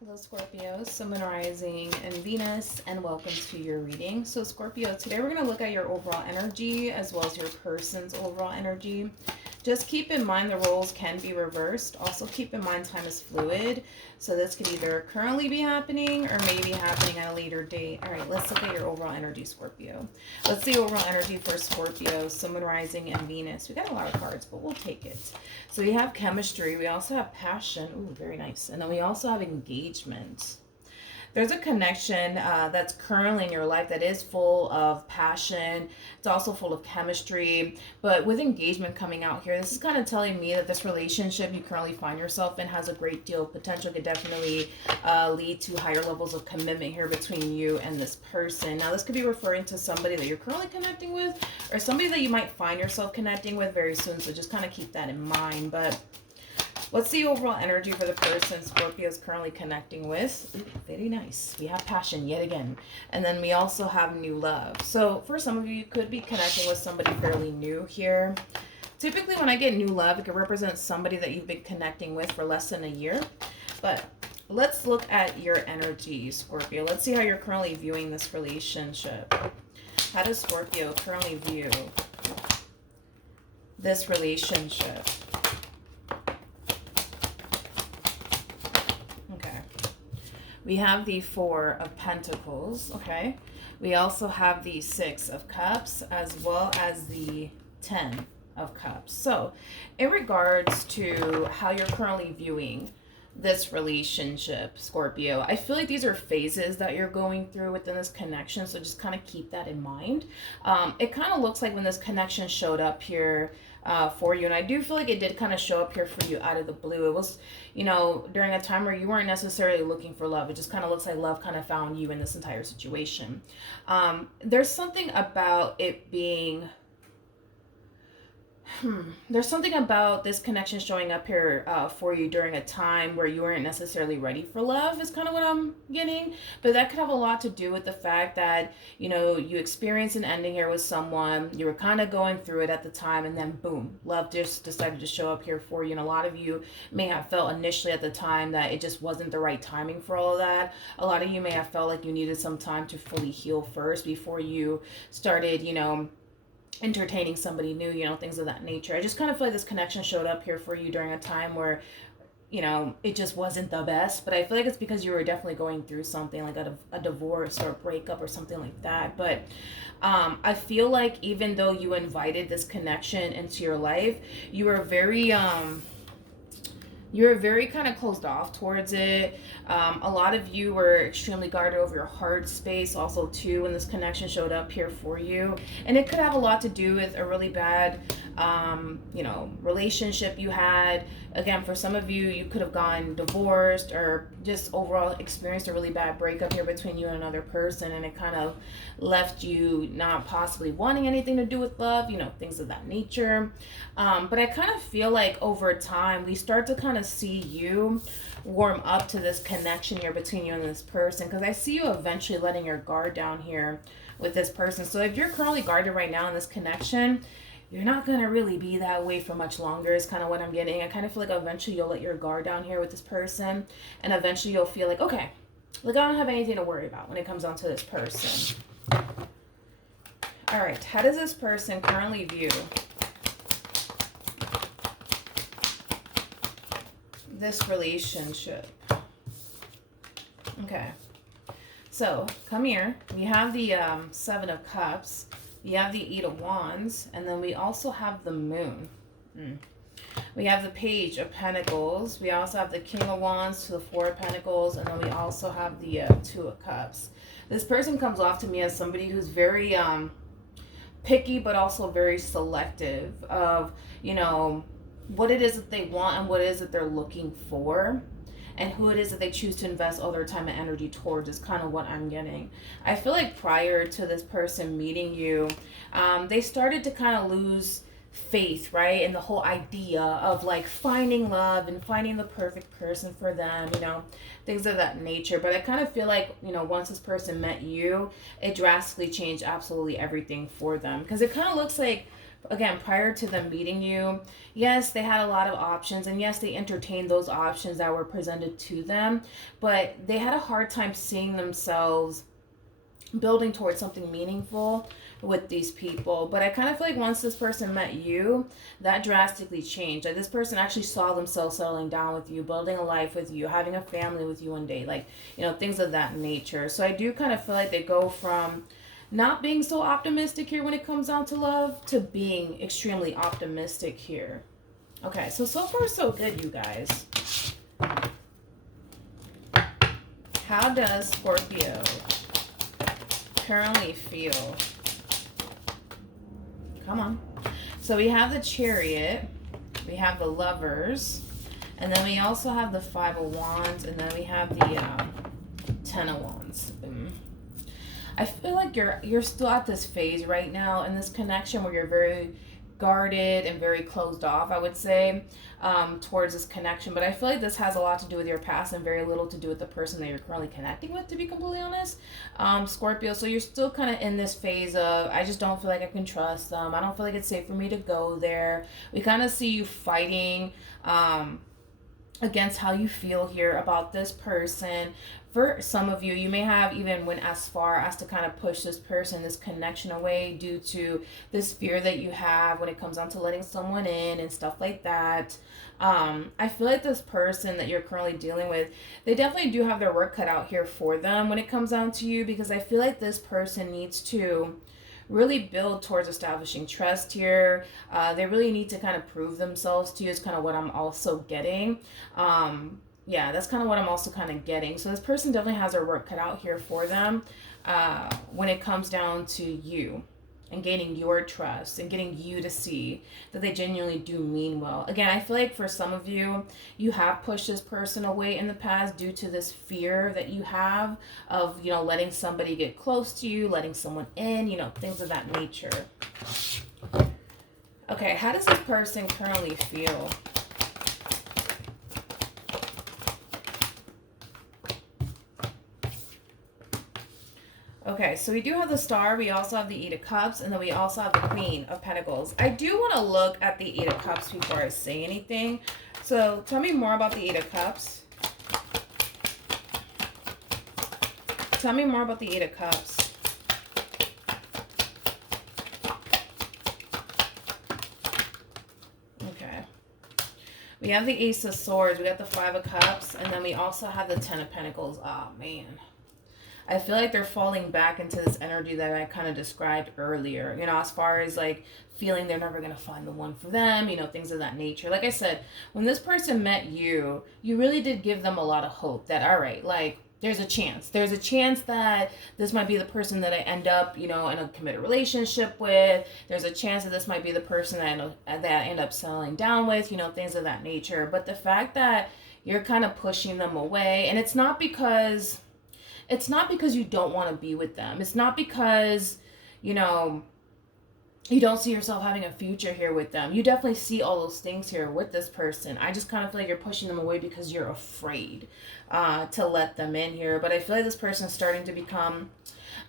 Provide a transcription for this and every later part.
Hello Scorpio, Sun, Moon, Rising, and Venus, and welcome to your reading. So Scorpio, today we're going to look at your overall energy as well as your person's overall energy. Just keep in mind the roles can be reversed. Also keep in mind time is fluid. So this could either currently be happening or maybe happening at a later date. All right, let's look at your overall energy, Scorpio. Let's see overall energy for Scorpio, Sun, Moon, Rising, and Venus. We got a lot of cards, but we'll take it. So we have chemistry. We also have passion. Ooh, very nice. And then we also have engagement. There's a connection that's currently in your life that is full of passion. It's also full of chemistry. But with engagement coming out here, this is kind of telling me that this relationship you currently find yourself in has a great deal of potential. Could definitely lead to higher levels of commitment here between you and this person. Now, this could be referring to somebody that you're currently connecting with or somebody that you might find yourself connecting with very soon. So just kind of keep that in mind. But what's the overall energy for the person Scorpio is currently connecting with? Ooh, very nice. We have passion yet again. And then we also have new love. So for some of you, you could be connecting with somebody fairly new here. Typically when I get new love, it could represent somebody that you've been connecting with for less than a year. But let's look at your energy, Scorpio. Let's see how you're currently viewing this relationship. How does Scorpio currently view this relationship? We have the Four of Pentacles, okay? We also have the Six of Cups as well as the 10 of Cups. So in regards to how you're currently viewing this relationship, Scorpio, I feel like these are phases that you're going through within this connection. So just kind of keep that in mind. It kind of looks like when this connection showed up here, for you. And I do feel like it did kind of show up here for you out of the blue. It was, you know, during a time where you weren't necessarily looking for love. It just kind of looks like love kind of found you in this entire situation. There's something about it being... There's something about this connection showing up here for you during a time where you weren't necessarily ready for love is kind of what I'm getting. But that could have a lot to do with the fact that, you know, you experienced an ending here with someone. You were kind of going through it at the time and then boom, love just decided to show up here for you. And a lot of you may have felt initially at the time that it just wasn't the right timing for all of that. A lot of you may have felt like you needed some time to fully heal first before you started, you know, entertaining somebody new, you know, things of that nature. I just kind of feel like this connection showed up here for you during a time where, you know, it just wasn't the best. But I feel like it's because you were definitely going through something like a divorce or a breakup or something like that. But I feel like even though you invited this connection into your life, you were very you're very kind of closed off towards it. A lot of you were extremely guarded over your heart space also too when this connection showed up here for you. And it could have a lot to do with a really bad, you know, relationship you had. Again, for some of you, you could have gotten divorced or just overall experienced a really bad breakup here between you and another person. And it kind of left you not possibly wanting anything to do with love, you know, things of that nature. But I kind of feel like over time, we start to kind of see you warm up to this connection here between you and this person, because I see you eventually letting your guard down here with this person. So if you're currently guarded right now in this connection, you're not going to really be that way for much longer is kind of what I'm getting. I kind of feel like eventually you'll let your guard down here with this person, and eventually you'll feel like, okay, like I don't have anything to worry about when it comes down to this person. All right, how does this person currently view this relationship? Okay, so come here. We have the Seven of Cups. We have the Eight of Wands, and then we also have the Moon. We have the Page of Pentacles. We also have the King of Wands to the Four of Pentacles, and then we also have the Two of Cups. This person comes off to me as somebody who's very picky, but also very selective of, you know, what it is that they want and what it is that they're looking for, and who it is that they choose to invest all their time and energy towards is kind of what I'm getting. I feel like prior to this person meeting you, they started to kind of lose faith, right? And the whole idea of like finding love and finding the perfect person for them, you know, things of that nature. But I kind of feel like, you know, once this person met you, it drastically changed absolutely everything for them. Because it kind of looks like again, prior to them meeting you, yes, they had a lot of options, and yes, they entertained those options that were presented to them, but they had a hard time seeing themselves building towards something meaningful with these people. But I kind of feel like once this person met you, that drastically changed. Like, this person actually saw themselves settling down with you, building a life with you, having a family with you one day, like, you know, things of that nature. So I do kind of feel like they go from not being so optimistic here when it comes down to love to being extremely optimistic here. Okay, so far so good, you guys. How does Scorpio currently feel? Come on. So we have the Chariot, we have the Lovers, and then we also have the Five of Wands, and then we have the Ten of Wands. I feel like you're still at this phase right now in this connection where you're very guarded and very closed off, I would say, towards this connection. But I feel like this has a lot to do with your past and very little to do with the person that you're currently connecting with, to be completely honest, Scorpio. So you're still kind of in this phase of, I just don't feel like I can trust them. I don't feel like it's safe for me to go there. We kind of see you fighting against how you feel here about this person. For some of you, you may have even went as far as to kind of push this person, this connection away due to this fear that you have when it comes down to letting someone in and stuff like that. I feel like this person that you're currently dealing with, they definitely do have their work cut out here for them when it comes down to you, because I feel like this person needs to really build towards establishing trust here. They really need to kind of prove themselves to you is kind of what I'm also getting. Yeah, that's kind of what I'm also kind of getting. So this person definitely has their work cut out here for them when it comes down to you and gaining your trust and getting you to see that they genuinely do mean well. Again, I feel like for some of you, you have pushed this person away in the past due to this fear that you have of, you know, letting somebody get close to you, letting someone in, you know, things of that nature. Okay, how does this person currently feel? Okay, so we do have the Star, we also have the Eight of Cups, and then we also have the Queen of Pentacles. I do want to look at the Eight of Cups before I say anything. So tell me more about the Eight of Cups. Tell me more about the Eight of Cups. Okay. We have the Ace of Swords, we got the Five of Cups, and then we also have the Ten of Pentacles. Oh, man. I feel like they're falling back into this energy that I kind of described earlier, you know, as far as like feeling they're never going to find the one for them, you know, things of that nature. Like I said, when this person met you, you really did give them a lot of hope that, all right, like, there's a chance. There's a chance that this might be the person that I end up, you know, in a committed relationship with. There's a chance that this might be the person that I end up settling down with, you know, things of that nature. But the fact that you're kind of pushing them away, and it's not because you don't want to be with them. It's not because, you know, you don't see yourself having a future here with them. You definitely see all those things here with this person. I just kind of feel like you're pushing them away because you're afraid to let them in here. But I feel like this person is starting to become,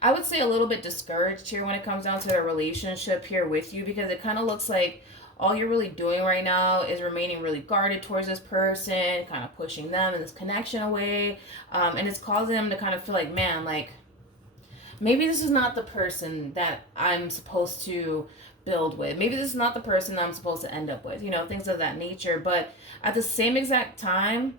I would say, a little bit discouraged here when it comes down to their relationship here with you, because it kind of looks like all you're really doing right now is remaining really guarded towards this person, kind of pushing them and this connection away. And it's causing them to kind of feel like, man, like, maybe this is not the person that I'm supposed to build with. Maybe this is not the person that I'm supposed to end up with, you know, things of that nature. But at the same exact time,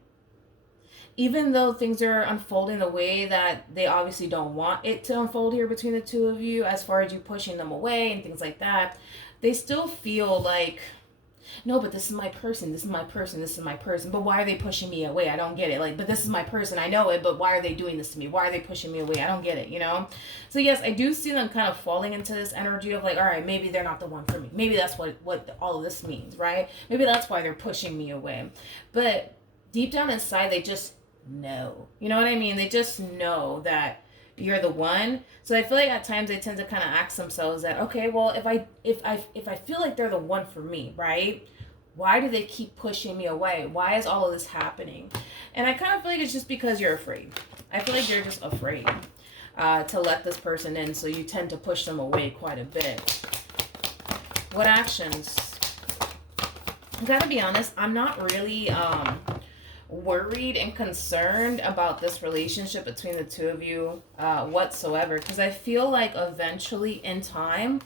even though things are unfolding the way that they obviously don't want it to unfold here between the two of you, as far as you pushing them away and things like that, they still feel like, no, but this is my person, this is my person, this is my person. But why are they pushing me away? I don't get it. Like, but this is my person, I know it, but why are they doing this to me? Why are they pushing me away? I don't get it, you know? So yes, I do see them kind of falling into this energy of like, all right, maybe they're not the one for me. Maybe that's what all of this means, right? Maybe that's why they're pushing me away. But deep down inside, they just know. You know what I mean? They just know that you're the one. So I feel like at times they tend to kind of ask themselves that, okay, well, if I feel like they're the one for me, right? Why do they keep pushing me away? Why is all of this happening? And I kind of feel like it's just because you're afraid. I feel like you're just afraid to let this person in, so you tend to push them away quite a bit. What actions? I gotta be honest, I'm not really worried and concerned about this relationship between the two of you whatsoever, because I feel like eventually in time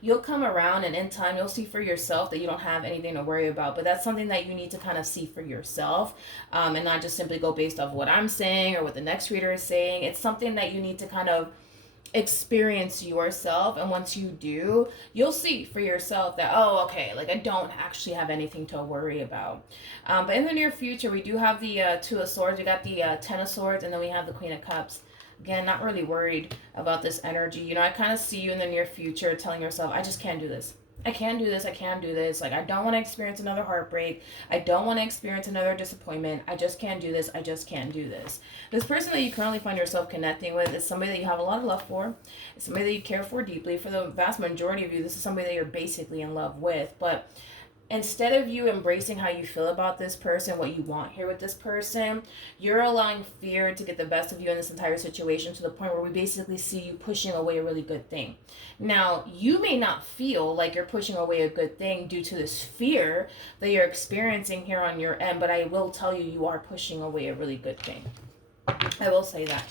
you'll come around, and in time you'll see for yourself that you don't have anything to worry about. But that's something that you need to kind of see for yourself, and not just simply go based off what I'm saying or what the next reader is saying. It's something that you need to kind of experience yourself, and once you do, you'll see for yourself that, oh, okay, like I don't actually have anything to worry about. But in the near future, we do have the Two of Swords, we got the Ten of Swords, and then we have the Queen of Cups. Again, not really worried about this energy. You know, I kind of see you in the near future telling yourself, I just can't do this. I can't do this. I can't do this. Like, I don't want to experience another heartbreak. I don't want to experience another disappointment. I just can't do this. I just can't do this. This person that you currently find yourself connecting with is somebody that you have a lot of love for. It's somebody that you care for deeply. For the vast majority of you, this is somebody that you're basically in love with. But instead of you embracing how you feel about this person, what you want here with this person, you're allowing fear to get the best of you in this entire situation, to the point where we basically see you pushing away a really good thing. Now, you may not feel like you're pushing away a good thing due to this fear that you're experiencing here on your end, but I will tell you, you are pushing away a really good thing. I will say that.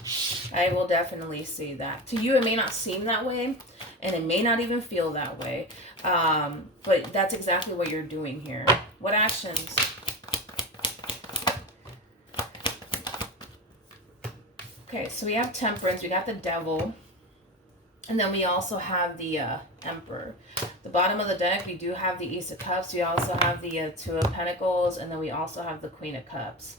I will definitely say that. To you, it may not seem that way, and it may not even feel that way. But that's exactly what you're doing here. What actions? Okay, so we have Temperance, we got the Devil, and then we also have the Emperor. The bottom of the deck, we do have the Ace of Cups, we also have the Two of Pentacles, and then we also have the Queen of Cups.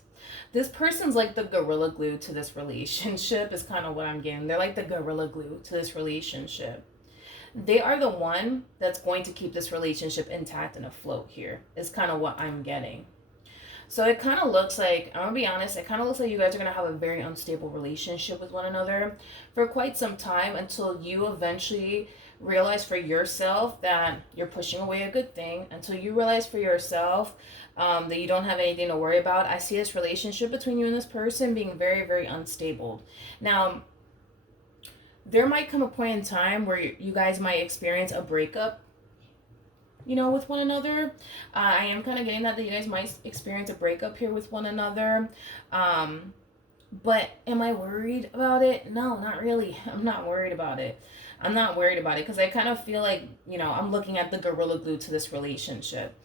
This person's like the gorilla glue to this relationship is kind of what I'm getting. They're like the gorilla glue to this relationship. They are the one that's going to keep this relationship intact and afloat here, is kind of what I'm getting. So it kind of looks like, I'm going to be honest, it kind of looks like you guys are going to have a very unstable relationship with one another for quite some time, until you eventually realize for yourself that you're pushing away a good thing, until you realize for yourself that you don't have anything to worry about. I see this relationship between you and this person being very, very unstable. Now, there might come a point in time where you guys might experience a breakup, you know, with one another. I am kind of getting that you guys might experience a breakup here with one another. But am I worried about it? No, not really. I'm not worried about it. I'm not worried about it because I kind of feel like, you know, I'm looking at the gorilla glue to this relationship.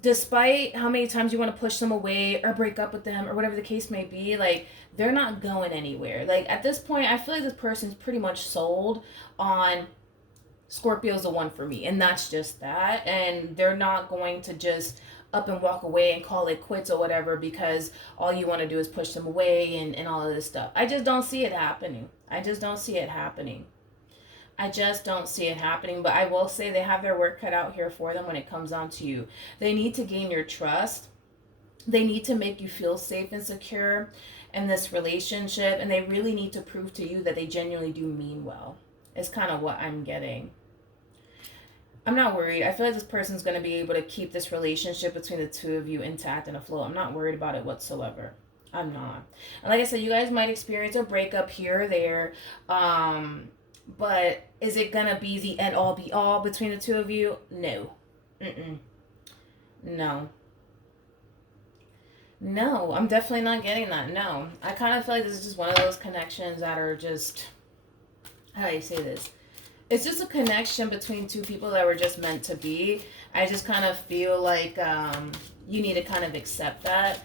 Despite how many times you want to push them away or break up with them or whatever the case may be, like, they're not going anywhere. Like, at this point, I feel like this person's pretty much sold on Scorpio's the one for me, and that's just that. And they're not going to just up and walk away and call it quits or whatever because all you want to do is push them away and all of this stuff. I just don't see it happening. I just don't see it happening. I just don't see it happening. But I will say they have their work cut out here for them when it comes down to you. They need to gain your trust. They need to make you feel safe and secure in this relationship. And they really need to prove to you that they genuinely do mean well. It's kind of what I'm getting. I'm not worried. I feel like this person's going to be able to keep this relationship between the two of you intact and afloat. I'm not worried about it whatsoever. I'm not. And like I said, you guys might experience a breakup here or there. But is it going to be the end all be all between the two of you? No. No. No, I'm definitely not getting that. No. I kind of feel like this is just one of those connections that are just, how do you say this? It's just a connection between two people that were just meant to be. I just kind of feel like you need to kind of accept that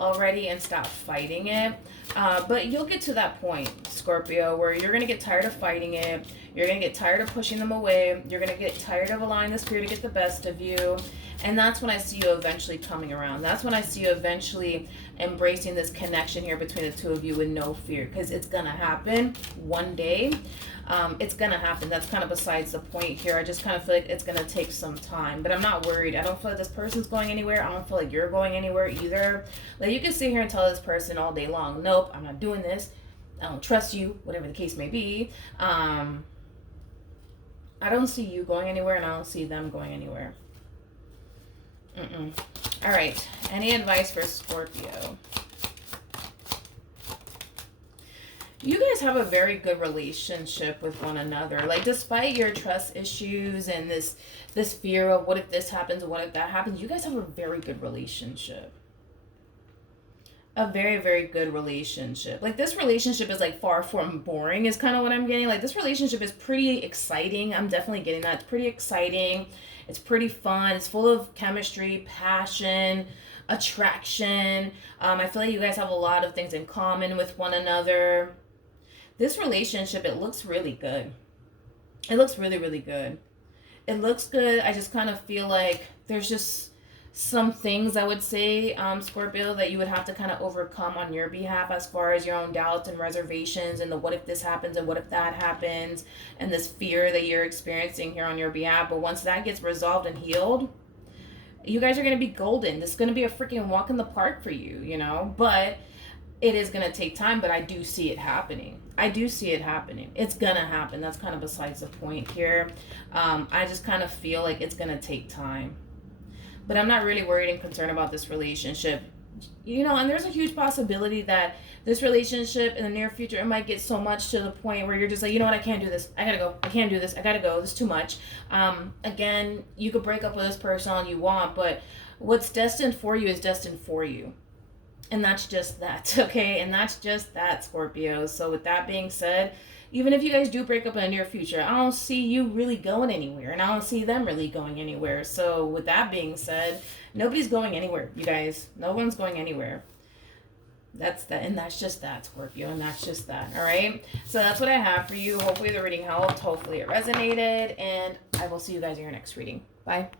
already and stop fighting it. But you'll get to that point, Scorpio, where you're going to get tired of fighting it. You're going to get tired of pushing them away. You're going to get tired of allowing the spirit to get the best of you. And that's when I see you eventually coming around. That's when I see you eventually embracing this connection here between the two of you with no fear. Because it's going to happen one day. It's going to happen. That's kind of besides the point here. I just kind of feel like it's going to take some time. But I'm not worried. I don't feel like this person's going anywhere. I don't feel like you're going anywhere either. Like, you can sit here and tell this person all day long, nope, I'm not doing this. I don't trust you, whatever the case may be. I don't see you going anywhere, and I don't see them going anywhere. All right. Any advice for Scorpio? You guys guys have a very good relationship with one another. Like, despite your trust issues and this fear of what if this happens, what if that happens, you guys have a very good relationship. A very, very good relationship. Like, this relationship is like far from boring is kind of what I'm getting. Like, this relationship is pretty exciting. I'm definitely getting that. It's pretty exciting. It's pretty fun. It's full of chemistry, passion, attraction. I feel like you guys have a lot of things in common with one another. This relationship, it looks really good. It looks really, really good. It looks good. I just kind of feel like there's just some things, I would say, Scorpio, that you would have to kind of overcome on your behalf as far as your own doubts and reservations and the what if this happens and what if that happens and this fear that you're experiencing here on your behalf. But once that gets resolved and healed, you guys are going to be golden. This is going to be a freaking walk in the park for you, you know? But it is going to take time, but I do see it happening. I do see it happening. It's going to happen. That's kind of besides the point here. I just kind of feel like it's going to take time. But I'm not really worried and concerned about this relationship. You know, and there's a huge possibility that this relationship in the near future, it might get so much to the point where you're just like, you know what, I can't do this. I gotta go. I can't do this. I gotta go. This is too much. Again, you could break up with this person all you want, but what's destined for you is destined for you. And that's just that, okay? And that's just that, Scorpio. So with that being said, even if you guys do break up in the near future, I don't see you really going anywhere. And I don't see them really going anywhere. So with that being said, nobody's going anywhere, you guys. No one's going anywhere. That's that. And that's just that, Scorpio. And that's just that. All right? So that's what I have for you. Hopefully the reading helped. Hopefully it resonated. And I will see you guys in your next reading. Bye.